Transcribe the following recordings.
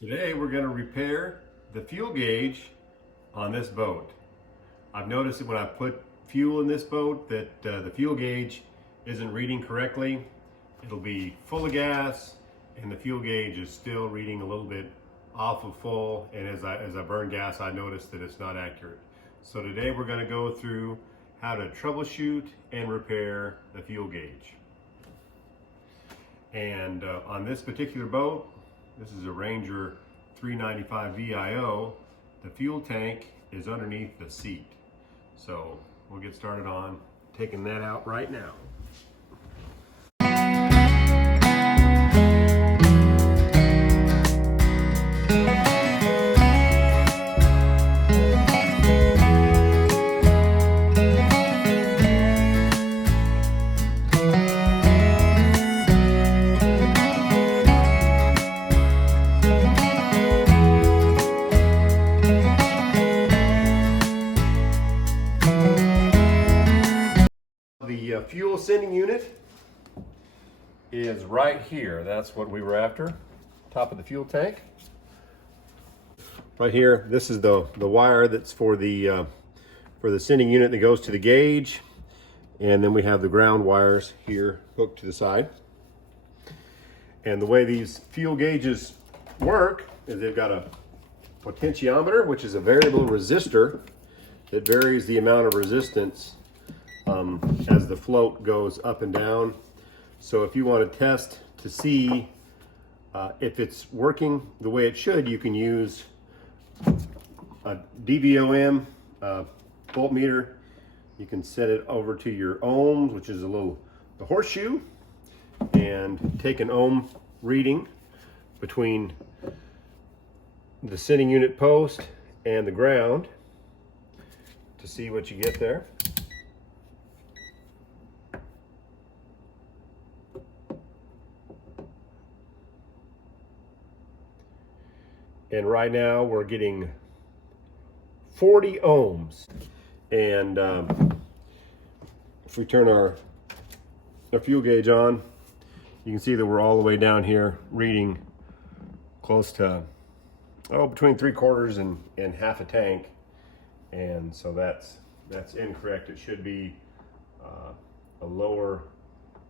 Today we're going to repair the fuel gauge on this boat. I've noticed that when I put fuel in this boat that the fuel gauge isn't reading correctly. It'll be full of gas and the fuel gauge is still reading a little bit off of full, and as I burn gas I noticed that it's not accurate. So today we're going to go through how to troubleshoot and repair the fuel gauge. And on this particular boat, this is a Ranger 395 VIO. The fuel tank is underneath the seat. So we'll get started on taking that out right now. The fuel sending unit is right here. That's what we were after. Top of the fuel tank. Right here, this is the wire that's for the sending unit that goes to the gauge. And then we have the ground wires here hooked to the side. And the way these fuel gauges work is they've got a potentiometer, which is a variable resistor that varies the amount of resistance as the float goes up and down. So if you want to test to see if it's working the way it should, you can use a DVOM voltmeter. You can set it over to your ohms, which is the horseshoe, and take an ohm reading between the sending unit post and the ground to see what you get there. And right now we're getting 40 ohms. And if we turn our fuel gauge on, you can see that we're all the way down here reading close to, between 3/4 and half a tank. And so that's incorrect. It should be a lower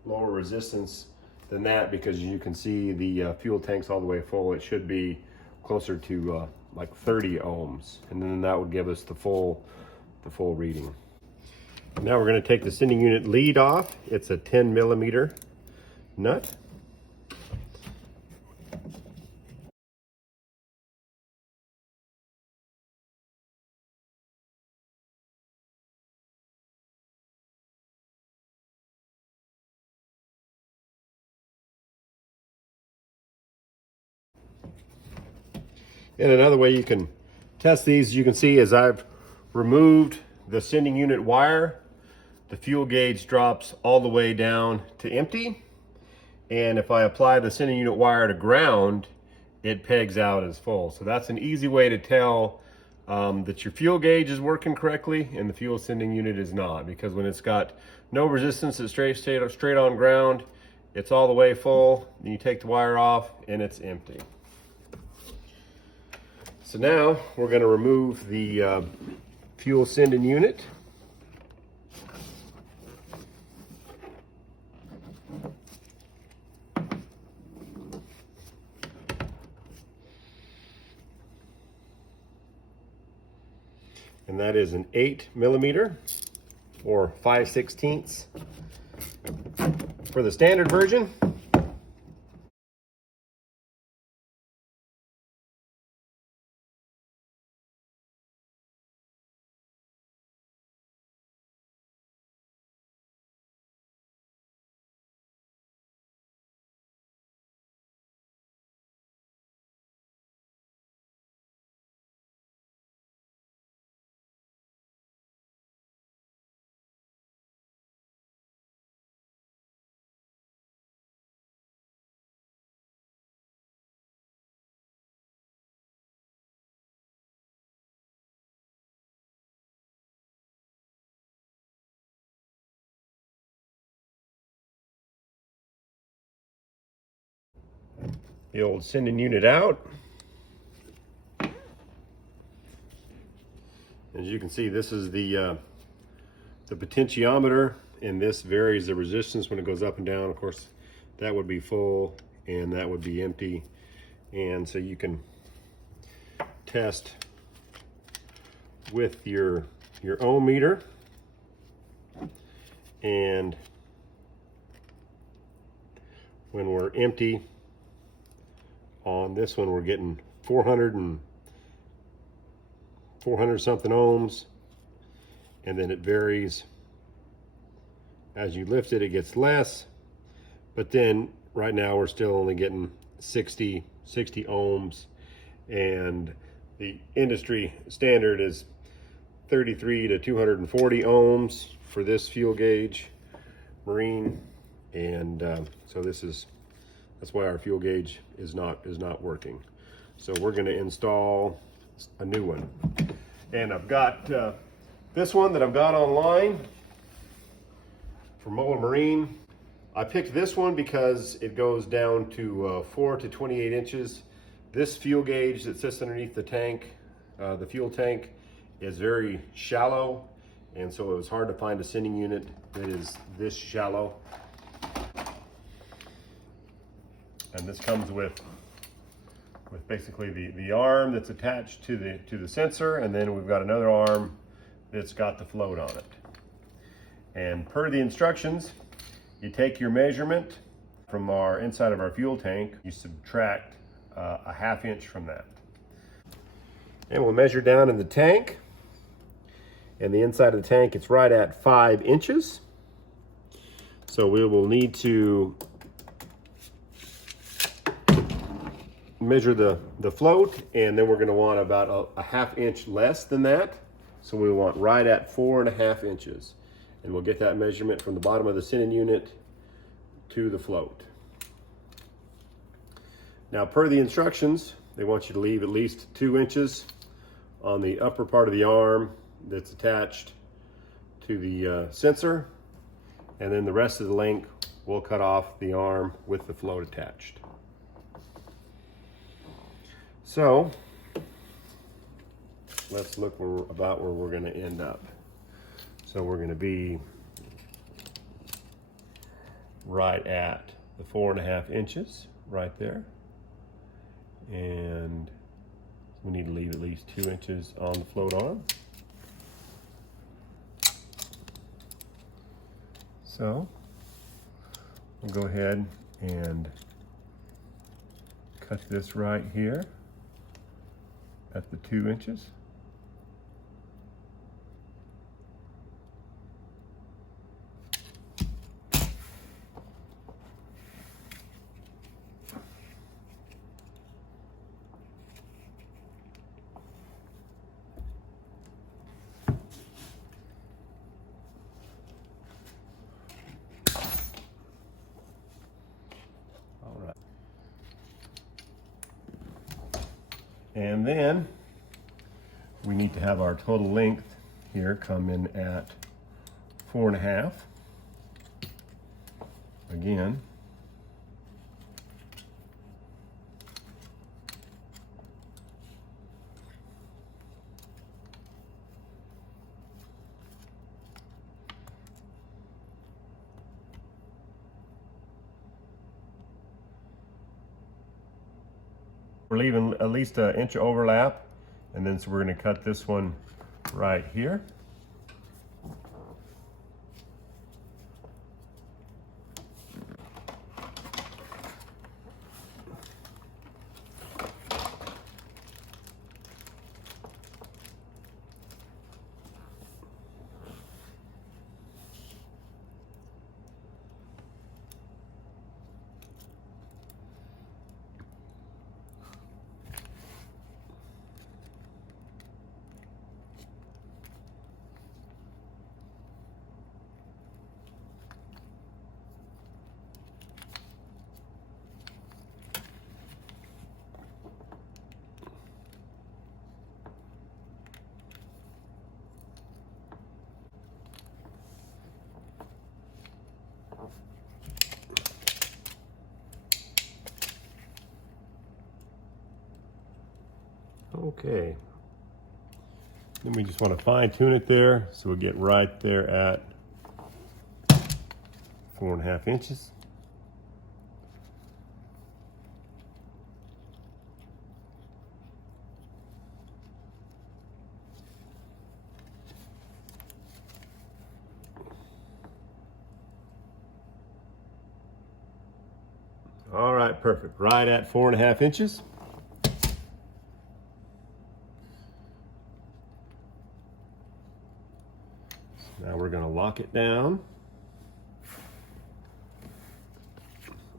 resistance than that, because you can see the fuel tank's all the way full. It should be closer to like 30 ohms, and then that would give us the full reading. Now we're going to take the sending unit lead off. It's a 10 millimeter nut. And another way you can test these, you can see as I've removed the sending unit wire, the fuel gauge drops all the way down to empty. And if I apply the sending unit wire to ground, it pegs out as full. So that's an easy way to tell that your fuel gauge is working correctly and the fuel sending unit is not, because when it's got no resistance, it's straight on ground, it's all the way full. Then you take the wire off and it's empty. So now we're going to remove the fuel sending unit. And that is an 8 millimeter or 5/16 for the standard version. The old sending unit out. As you can see, this is the potentiometer, and this varies the resistance when it goes up and down. Of course, that would be full and that would be empty. And so you can test with your ohm meter, and when we're empty on this one, we're getting 400 something ohms, and then it varies as you lift it. It gets less, but then right now we're still only getting 60 ohms, and the industry standard is 33 to 240 ohms for this fuel gauge marine. And so that's why our fuel gauge is not working. So we're going to install a new one, and I've got this one that I've got online for Moeller Marine. I picked this one because it goes down to 4 to 28 inches. This fuel gauge that sits underneath the tank, the fuel tank, is very shallow, and so it was hard to find a sending unit that is this shallow. And this comes with basically the arm that's attached to the sensor, and then we've got another arm that's got the float on it. And per the instructions, you take your measurement from our inside of our fuel tank, you subtract a ½ inch from that. And we'll measure down in the tank, and the inside of the tank, it's right at 5 inches. So we will need to measure the float, and then we're going to want about a ½ inch less than that. So we want right at 4½ inches. And we'll get that measurement from the bottom of the sending unit to the float. Now, per the instructions, they want you to leave at least 2 inches on the upper part of the arm that's attached to the sensor, and then the rest of the length we'll cut off the arm with the float attached. So let's look about where we're going to end up. So we're going to be right at the 4½ inches right there, and we need to leave at least 2 inches on the float arm. So we'll go ahead and cut this right here at the 2 inches. And then we need to have our total length here come in at 4½ again. We're leaving at least an inch overlap, and then so we're going to cut this one right here. Okay. Then we just want to fine tune it there, so we'll get right there at 4.5 inches. All right, perfect. Right at 4.5 inches. Now we're going to lock it down.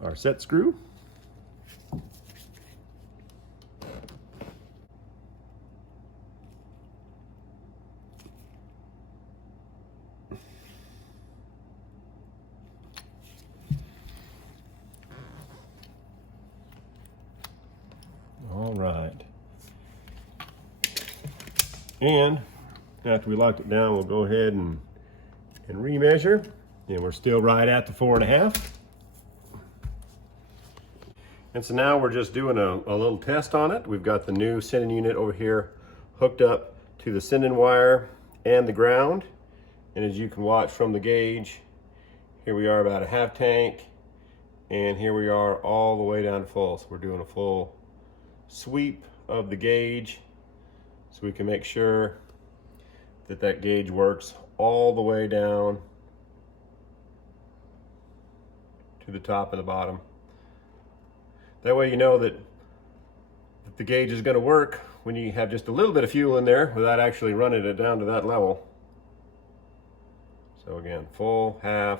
Our set screw. All right. And after we locked it down, we'll go ahead and remeasure. And we're still right at the 4.5. And so now we're just doing a little test on it. We've got the new sending unit over here hooked up to the sending wire and the ground. And as you can watch from the gauge, here we are about a half tank, and here we are all the way down to full. So we're doing a full sweep of the gauge so we can make sure that that gauge works all the way down to the top and the bottom. That way you know that the gauge is going to work when you have just a little bit of fuel in there without actually running it down to that level. So again, full, half.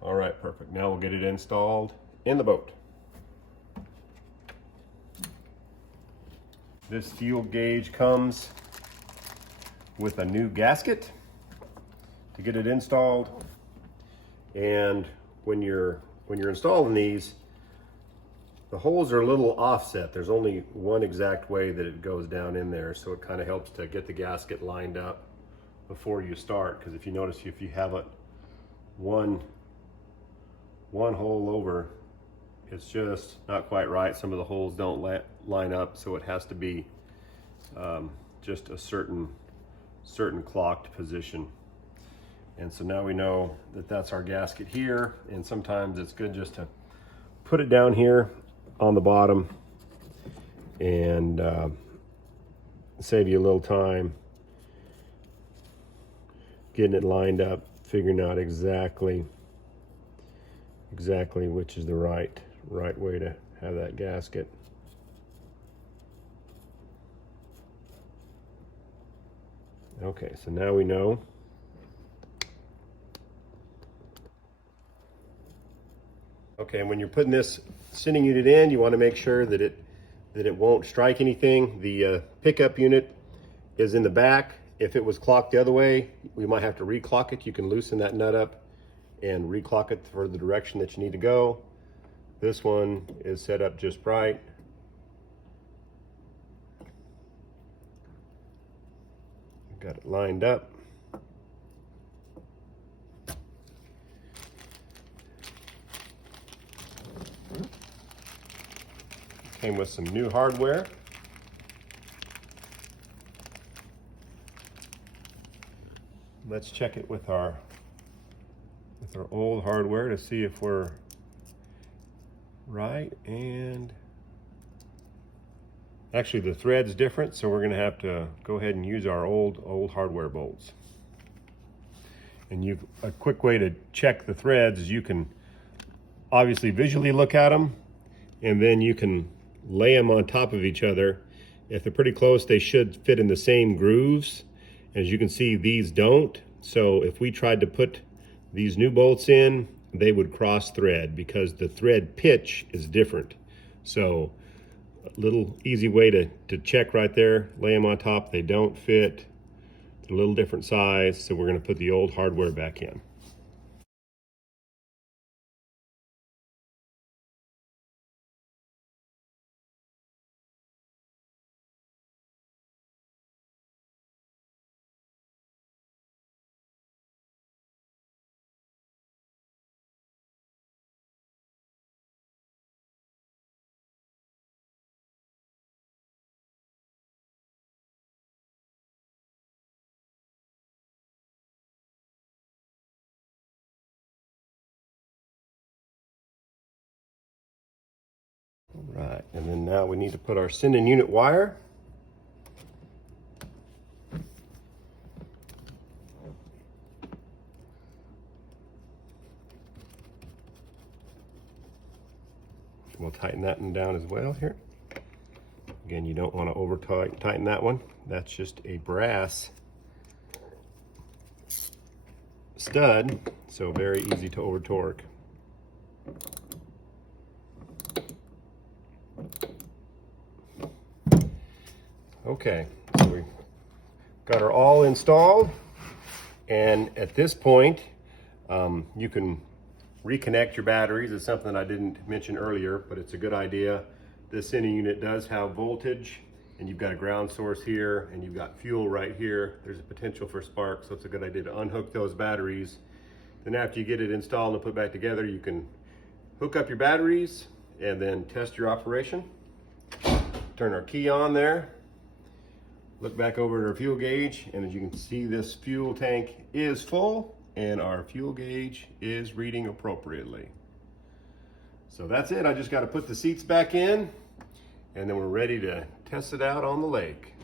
All right, perfect. Now we'll get it installed in the boat. This fuel gauge comes with a new gasket to get it installed. And when you're installing these, the holes are a little offset. There's only one exact way that it goes down in there, so it kind of helps to get the gasket lined up before you start. Because if you notice, if you have it one hole over, it's just not quite right. Some of the holes don't line up, so it has to be just a certain clocked position. And so now we know that that's our gasket here, and sometimes it's good just to put it down here on the bottom and save you a little time getting it lined up, figuring out exactly which is the right way to have that gasket. Okay, so now we know. Okay, and when you're putting this sending unit in, you want to make sure that it won't strike anything. The pickup unit is in the back. If it was clocked the other way, we might have to reclock it. You can loosen that nut up and reclock it for the direction that you need to go. This one is set up just right. Got it lined up. Came with some new hardware. Let's check it with our old hardware to see if we're right. And actually the thread's different, so we're going to have to go ahead and use our old hardware bolts. And a quick way to check the threads is you can obviously visually look at them, and then you can lay them on top of each other. If they're pretty close, they should fit in the same grooves. As you can see, these don't. So if we tried to put these new bolts in, they would cross thread because the thread pitch is different. So a little easy way to check right there, lay them on top. They don't fit, a little different size. So we're going to put the old hardware back in. Right, and then now we need to put our sending unit wire. We'll tighten that one down as well here. Again, you don't want to over tighten that one. That's just a brass stud, so very easy to over torque. Okay, so we got her all installed, and at this point you can reconnect your batteries. It's something I didn't mention earlier, but it's a good idea. This sending unit does have voltage, and you've got a ground source here, and you've got fuel right here. There's a potential for spark, so it's a good idea to unhook those batteries. Then after you get it installed and put back together, you can hook up your batteries and then test your operation. Turn our key on there. Look back over at our fuel gauge, and as you can see, this fuel tank is full and our fuel gauge is reading appropriately. So that's it. I just got to put the seats back in, and then we're ready to test it out on the lake.